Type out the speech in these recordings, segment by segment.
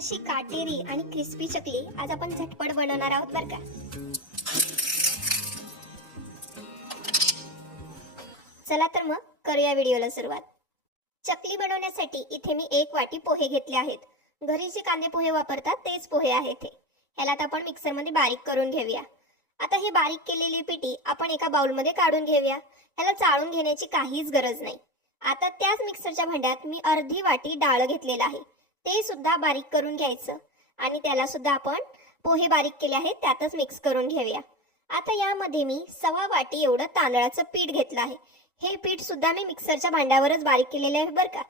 अशी काटेरी आणि क्रिस्पी चकली आज आपण झटपट बनवणार आहोत बरं का चला तर मग करूया व्हिडिओला सुरुवात चकली बनवण्यासाठी इथे मी एक वाटी पोहे घेतले आहेत घरी जे कांदे पोहे वापरतात तेच पोहे आहेत हे ह्याला तर आपण मिक्सरमध्ये बारीक करून घेऊया आता हे बारीक केलेली पिठी आपण एका बाउलमध्ये काढून घेऊया ह्याला चाळून घेण्याची काहीच गरज नाही आता त्याच मिक्सरच्या भांड्यात मी अर्धी वाटी डाळ घेतलेला आहे ते सुद्धा बारीक करून घ्यायचं आणि त्याला सुद्धा आपण पोहे बारीक केले आहेत त्यातच मिक्स करून घेऊया आता यामध्ये मी सवा वाटी एवढं तांदळाचं पीठ घेतलं आहे हे पीठ सुद्धा मी मिक्सरच्या भांड्यावरच बारीक केलेलं आहे बरं का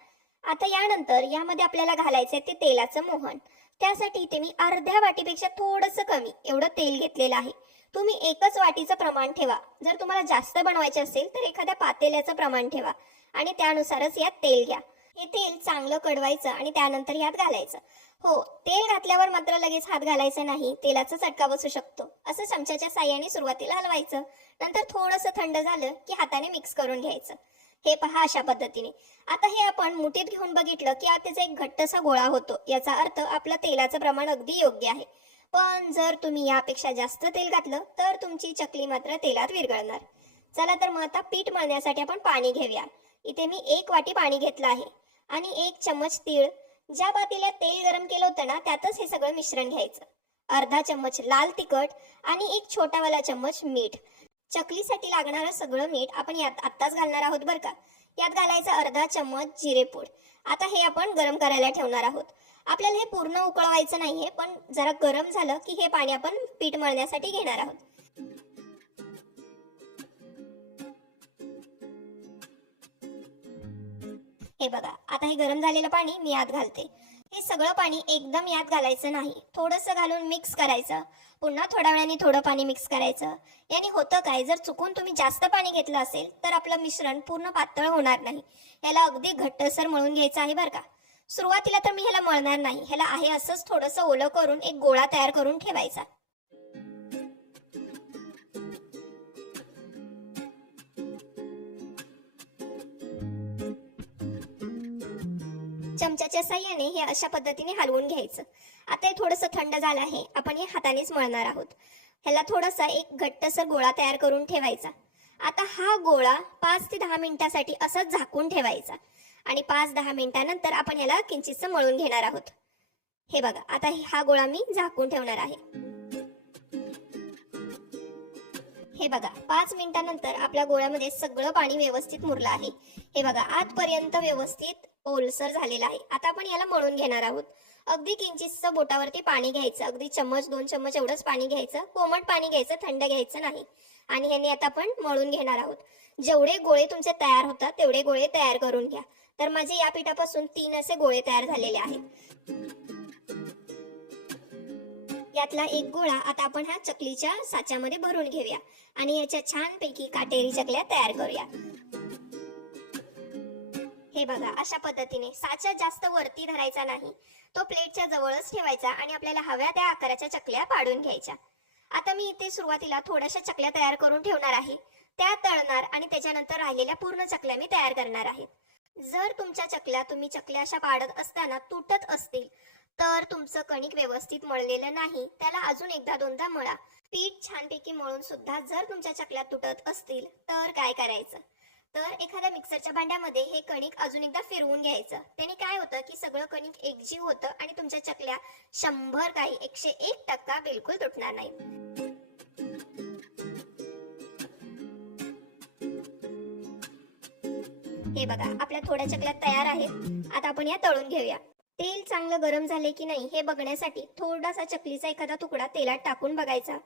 आता यानंतर यामध्ये आपल्याला घालायचं आहे ते तेलाचं मोहन त्यासाठी इथे मी अर्ध्या वाटीपेक्षा थोडंसं कमी एवढं तेल घेतलेलं आहे तुम्ही एकच वाटीचं प्रमाण ठेवा जर तुम्हाला जास्त बनवायचे असेल तर एखाद्या पातेल्याचं प्रमाण ठेवा आणि त्यानुसारच यात तेल घ्या हे तेल चांगलं कडवायचं आणि त्यानंतर ह्यात घालायचं हो तेल घातल्यावर मात्र लगेच हात घालायचा नाही तेलाचा चटका बसू शकतो असं चमच्याच्या साह्याने सुरुवातीला हलवायचं नंतर थोडंसं थंड झालं की हाताने मिक्स करून घ्यायचं हे पहा अशा पद्धतीने आता हे आपण मुठीत घेऊन बघितलं की त्याचा एक घट्टसा गोळा होतो याचा अर्थ आपलं तेलाचं प्रमाण अगदी योग्य आहे पण जर तुम्ही यापेक्षा जास्त तेल घातलं तर तुमची चकली मात्र तेलात विरघळणार चला तर मग आता पीठ मळण्यासाठी आपण पाणी घेऊया इथे मी एक वाटी पाणी घेतलं आहे आणि एक चम्मच तीळ ज्या बातीला तेल गरम केलं होतं ना त्यातच हे सगळं मिश्रण घ्यायचं अर्धा चम्मच लाल तिखट आणि एक छोटावाला चम्मच मीठ चकलीसाठी लागणारं सगळं मीठ आपण यात आत्ताच घालणार आहोत बरं का यात घालायचं अर्धा चम्मच जिरेपूड आता हे आपण गरम करायला ठेवणार आहोत आपल्याला हे पूर्ण उकळवायचं नाहीये पण जरा गरम झालं की हे पाणी आपण पीठ मळण्यासाठी घेणार आहोत हे बघा आता हे गरम झालेलं पाणी मी यात घालते हे सगळं पाणी एकदम यात घालायचं नाही थोडंसं घालून मिक्स करायचं पुन्हा थोड्या वेळाने थोडं पाणी मिक्स करायचं याने होतं काय जर चुकून तुम्ही जास्त पाणी घेतलं असेल तर आपलं मिश्रण पूर्ण पातळ होणार नाही याला अगदी घट्टसर मळून घ्यायचं आहे बरं का सुरुवातीला तर मी ह्याला मळणार नाही ह्याला आहे असंच थोडंसं ओलं करून एक गोळा तयार करून ठेवायचा चमच्याच्या साह्याने हे अशा पद्धतीने हलवून घ्यायचं आता हे थोडंसं थंड झालं आहे आपण हे हातानेच मळणार आहोत ह्याला थोडासा एक घट्टसर गोळा तयार करून ठेवायचा आता हा गोळा पाच ते दहा मिनिटासाठी असाच झाकून ठेवायचा आणि पाच दहा मिनिटानंतर आपण याला किंचितसं मळून घेणार आहोत हे बघा आता हा गोळा मी झाकून ठेवणार आहे हे बघा पाच मिनिटानंतर आपल्या गोळ्यामध्ये सगळं पाणी व्यवस्थित मुरलं आहे हे बघा आजपर्यंत व्यवस्थित ओलसर झालेला आहे आता आपण याला मळून घेणार आहोत अगदी किंचितस बोटावरती पाणी घ्यायचं अगदी चमच दोन चम्मच एवढंच पाणी घ्यायचं कोमट पाणी घ्यायचं थंड घ्यायचं नाही आणि यांनी आता आपण मळून घेणार आहोत जेवढे गोळे तुमचे तयार होतात तेवढे गोळे तयार करून घ्या तर माझे या पिठापासून तीन असे गोळे तयार झालेले आहेत यातला एक गोळा आता आपण हा चकलीच्या साच्यामध्ये भरून घेऊया आणि याच्या छानपैकी काटेरी चकल्या तयार करूया हे बघा अशा पद्धतीने साचा जास्त वरती धरायचा नाही तो प्लेटच्या जवळच ठेवायचा आणि आपल्याला हव्या त्या आकाराच्या चकल्या पाडून घ्यायच्या आता मी इथे सुरुवातीला थोड्याशा चकल्या तयार करून ठेवणार आहे त्या तळणार आणि त्याच्यानंतर राहिलेल्या पूर्ण चकल्या मी तयार करणार आहे जर तुमच्या चकल्या तुम्ही चकल्या अशा पाडत असताना तुटत असतील तर तुमचं कणिक व्यवस्थित मळलेलं नाही त्याला अजून एकदा दोनदा मळा पीठ छानपैकी मळून सुद्धा जर तुमच्या चकल्या तुटत असतील तर काय करायचं तर एखाद्या मिक्सरच्या भांड्यामध्ये हे कणिक अजून एकदा फिरवून घ्यायचं त्याने काय होतं की सगळं कणिक एकजीव होतं आणि तुमच्या चकल्या शंभर काही एकशे एक टक्का बिलकुल तुटणार नाही हे बघा आपल्या थोड्या चकल्या तयार आहेत आता आपण या तळून घेऊया तेल चांगलं गरम झाले की नाही हे बघण्यासाठी थोडासा चकलीचा एखादा तुकडा तेलात टाकून बघायचा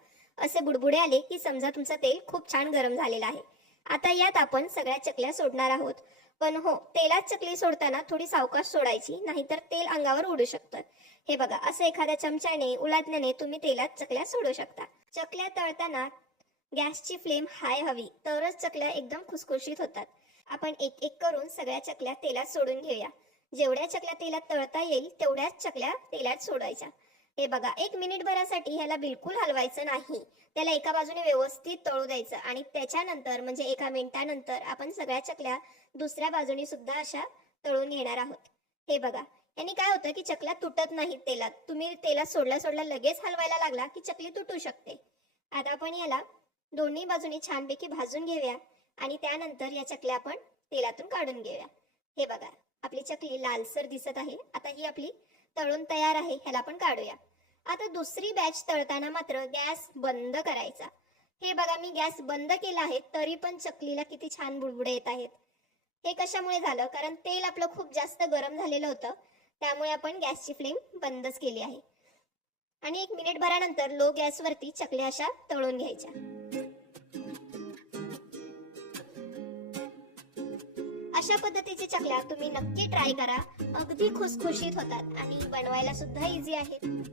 असे बुडबुडे आले की समजा तुमचं तेल खूप छान गरम झालेलं आहे आता यात आपण सगळ्या चकल्या सोडणार आहोत पण हो तेलात चकली सोडताना थोडी सावकाश सोडायची नाहीतर तेल अंगावर उडू शकतात हे बघा असं एखाद्या चमच्याने उलाटण्याने तुम्ही तेलात चकल्या सोडू शकता चकल्या तळताना गॅसची फ्लेम हाय हवी तरच चकल्या एकदम खुसखुशीत होतात आपण एक एक करून सगळ्या चकल्या तेलात सोडून घेऊया जेवढ्या चकल्या तेलात तळता येईल तेवढ्याच चकल्या तेलात सोडायच्या हे बघा एक मिनिट भरासाठी ह्याला बिलकुल हलवायचं नाही त्याला एका बाजूने व्यवस्थित तळू द्यायचं आणि त्याच्यानंतर म्हणजे एका मिनिटानंतर आपण सगळ्या चकल्या दुसऱ्या बाजूने सुद्धा अशा तळून घेणार आहोत हे बघा याने काय होतं की चकल्या तुटत नाहीत तेलात तुम्ही तेलात सोडल्या सोडल्या लगेच हलवायला लागला की चकली तुटू शकते आता आपण याला दोन्ही बाजूने छानपैकी भाजून घेऊया आणि त्यानंतर या चकल्या आपण तेलातून काढून घेऊया हे बघा आपली चकली लालसर दिसत आहे आता ही आपली तळून तयार आहे ह्याला आपण काढूया आता दुसरी बॅच तळताना मात्र गॅस बंद करायचा हे बघा मी गॅस बंद केला आहे तरी पण चकलीला किती छान बुडबुडे येत आहेत हे कशामुळे झालं कारण तेल आपलं खूप जास्त गरम झालेलं होतं त्यामुळे आपण गॅसची फ्लेम बंदच केली आहे आणि एक मिनिट भरानंतर लो गॅसवरती चकल्या अशा तळून घ्यायच्या अशा पद्धतीच्या चकल्या तुम्ही नक्की ट्राय करा अगदी खुशखुशीत होतात आणि बनवायला सुद्धा इझी आहेत